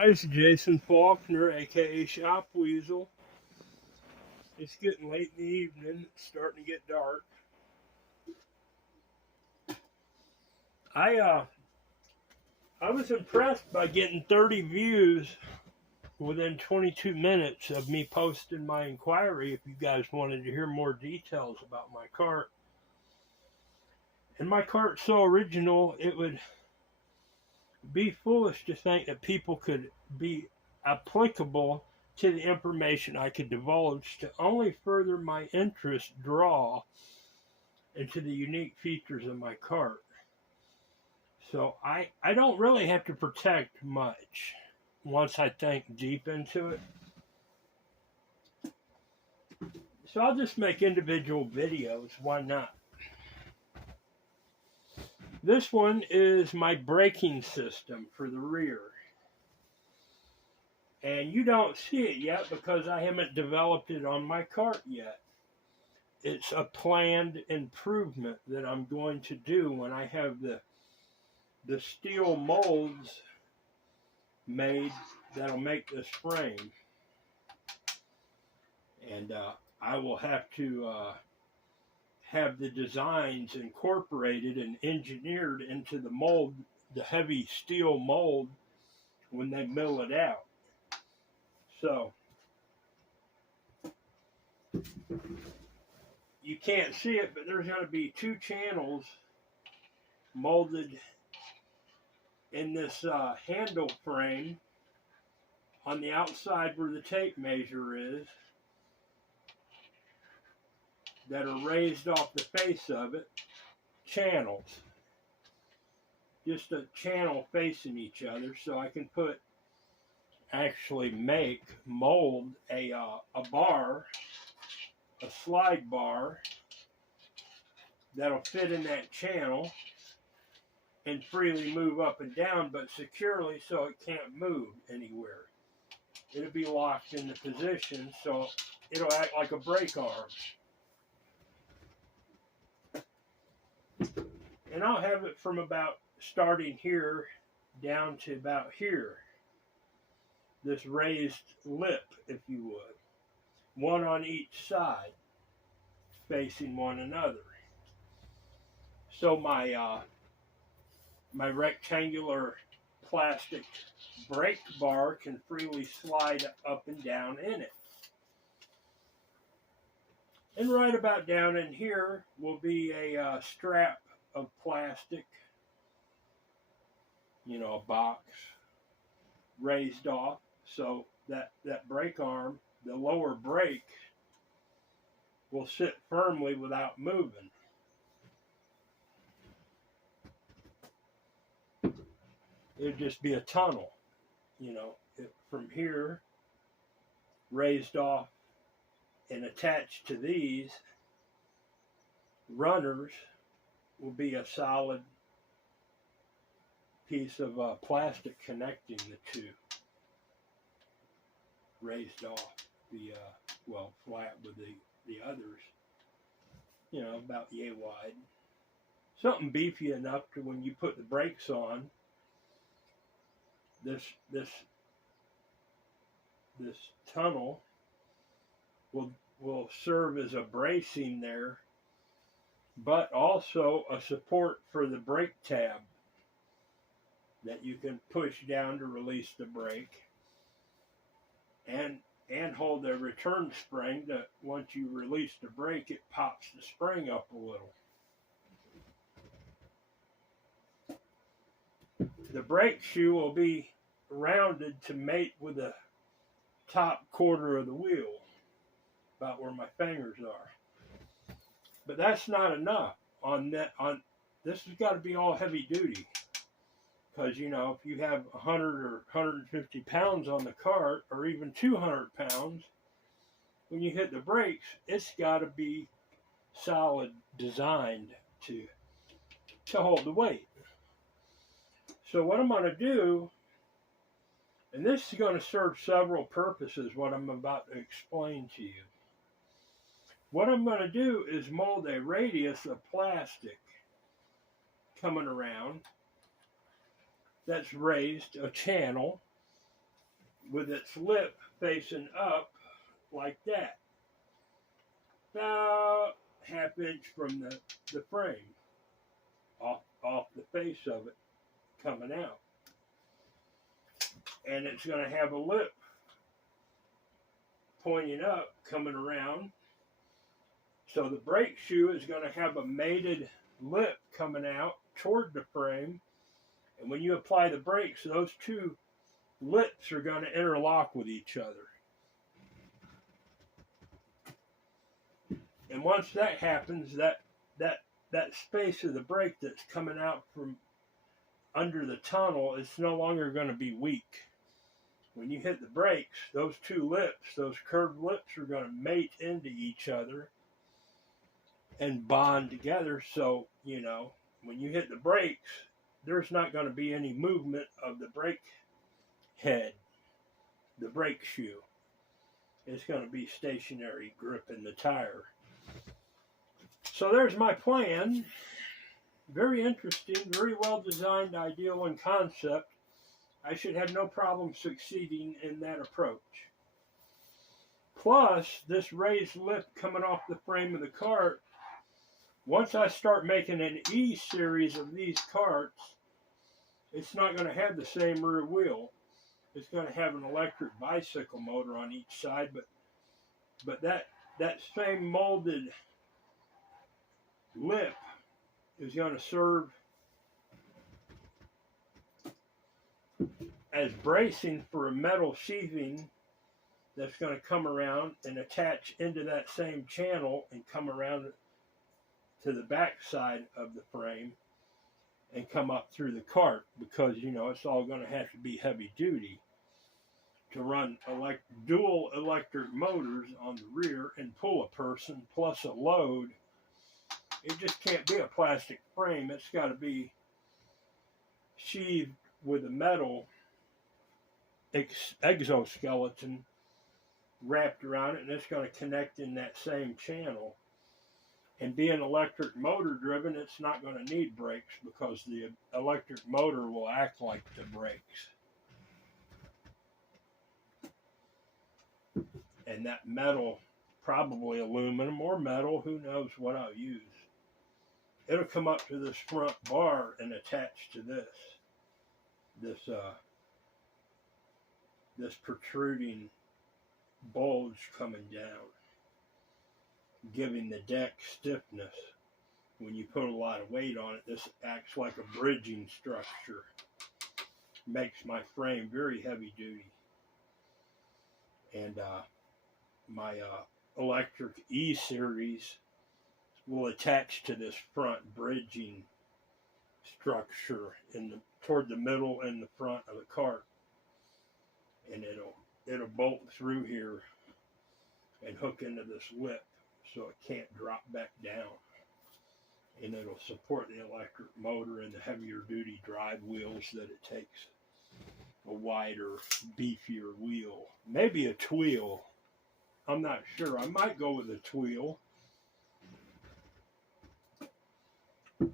Hi, this is Jason Faulkner, aka Shop Weasel. It's getting late in the evening, it's starting to get dark. I uh I was impressed by getting 30 views within 22 minutes of me posting my inquiry if you guys wanted to hear more details about my cart. And my cart's so original, it would be foolish to think that people could be applicable to the information I could divulge to only further my interest draw into the unique features of my cart. So I don't really have to protect much once I think deep into it. So I'll just make individual videos. Why not? This one is my braking system for the rear. And you don't see it yet because I haven't developed it on my cart yet. It's a planned improvement that I'm going to do when I have the steel molds made that'll make this frame. And I will have to have the designs incorporated and engineered into the mold, the heavy steel mold, when they mill it out. So you can't see it, but there's going to be two channels molded in this handle frame on the outside where the tape measure is, that are raised off the face of it, channels. Just a channel facing each other, so I can mold a bar, a slide bar that'll fit in that channel and freely move up and down, but securely so it can't move anywhere. It'll be locked into position, so it'll act like a brake arm. And I'll have it from about starting here down to about here. This raised lip, if you would. One on each side, facing one another. So my rectangular plastic brake bar can freely slide up and down in it. And right about down in here will be a strap of plastic, a box raised off, so that brake arm, the lower brake, will sit firmly without moving. It'd just be a tunnel, from here, raised off and attached to these runners will be a solid piece of plastic connecting the two, raised off the flat with the others, about yay wide. Something beefy enough to when you put the brakes on, this tunnel will serve as a bracing there, but also a support for the brake tab that you can push down to release the brake, and hold the return spring that once you release the brake, it pops the spring up a little. The brake shoe will be rounded to mate with the top quarter of the wheel, about where my fingers are. But that's not enough. This has got to be all heavy duty, because if you have 100 or 150 pounds on the cart, or even 200 pounds, when you hit the brakes, it's got to be solid, designed to hold the weight. So what I'm going to do, and this is going to serve several purposes, what I'm about to explain to you. What I'm going to do is mold a radius of plastic coming around that's raised, a channel, with its lip facing up like that, about ½ inch from the frame, off the face of it coming out. And it's going to have a lip pointing up, coming around. So the brake shoe is going to have a mated lip coming out toward the frame. And when you apply the brakes, those two lips are going to interlock with each other. And once that happens, that space of the brake that's coming out from under the tunnel is no longer going to be weak. When you hit the brakes, those two lips, those curved lips, are going to mate into each other and bond together. So, you know, when you hit the brakes, there's not going to be any movement of the brake head, the brake shoe. It's going to be stationary, gripping the tire. So there's my plan. Very interesting, very well designed, ideal in concept. I should have no problem succeeding in that approach. Plus, this raised lip coming off the frame of the cart, once I start making an E series of these carts, it's not going to have the same rear wheel. It's going to have an electric bicycle motor on each side, but that same molded lip is going to serve as bracing for a metal sheathing that's going to come around and attach into that same channel and come around to the back side of the frame and come up through the cart, because, you know, it's all going to have to be heavy duty to run dual electric motors on the rear and pull a person plus a load. It just can't be a plastic frame. It's got to be sheathed with a metal exoskeleton wrapped around it, and it's going to connect in that same channel. And being electric motor driven, it's not going to need brakes, because the electric motor will act like the brakes. And that metal, probably aluminum or metal, who knows what I'll use. It'll come up to this front bar and attach to this protruding bulge coming down, giving the deck stiffness. When you put a lot of weight on it, this acts like a bridging structure. Makes my frame very heavy duty. And my electric E series will attach to this front bridging structure toward the middle and the front of the cart, and it'll bolt through here and hook into this lip so it can't drop back down, and it'll support the electric motor and the heavier duty drive wheels that it takes. A wider, beefier wheel, maybe a tweel. I'm not sure. I might go with a tweel.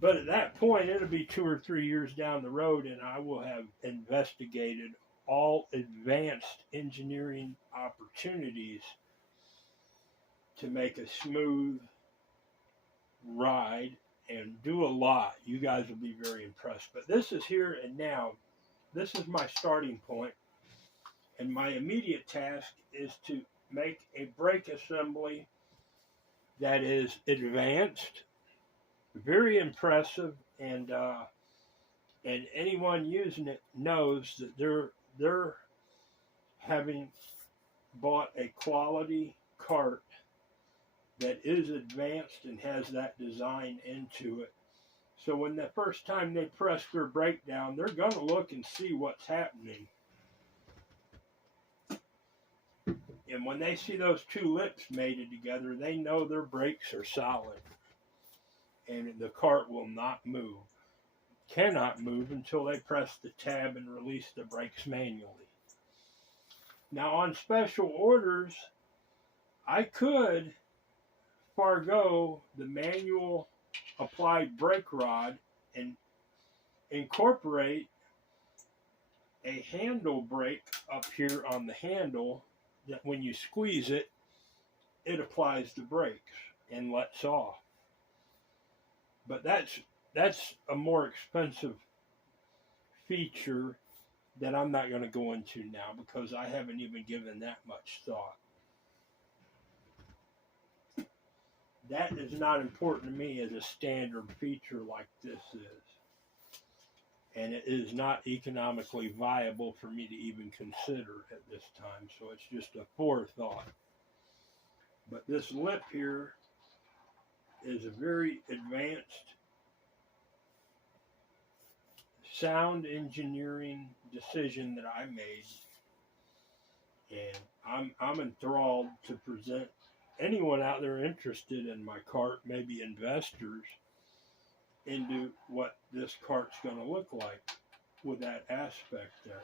But at that point, it'll be 2 or 3 years down the road, and I will have investigated all advanced engineering opportunities to make a smooth ride and do a lot. You guys will be very impressed. But this is here and now. This is my starting point. And my immediate task is to make a brake assembly that is advanced, very impressive, and anyone using it knows that they're having bought a quality cart that is advanced and has that design into it. So when the first time they press their brake down, they're going to look and see what's happening. And when they see those two lips mated together, they know their brakes are solid. And the cart will not move. Cannot move until they press the tab and release the brakes manually. Now, on special orders, I could forego the manual applied brake rod and incorporate a handle brake up here on the handle that when you squeeze it, it applies the brakes and lets off. But that's a more expensive feature that I'm not going to go into now because I haven't even given that much thought. That is not important to me as a standard feature like this is. And it is not economically viable for me to even consider at this time. So it's just a forethought. But this lip here is a very advanced sound engineering decision that I made. And I'm enthralled to present anyone out there interested in my cart, maybe investors, into what this cart's going to look like with that aspect there.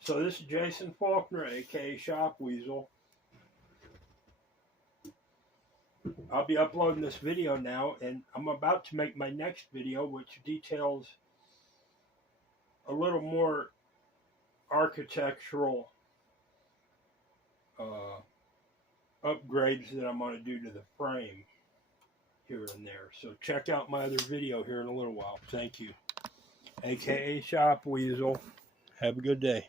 So this is Jason Faulkner, aka Shop Weasel. I'll be uploading this video now, and I'm about to make my next video, which details a little more architectural upgrades that I'm going to do to the frame here and there. So check out my other video here in a little while. Thank you. AKA Shop Weasel. Have a good day.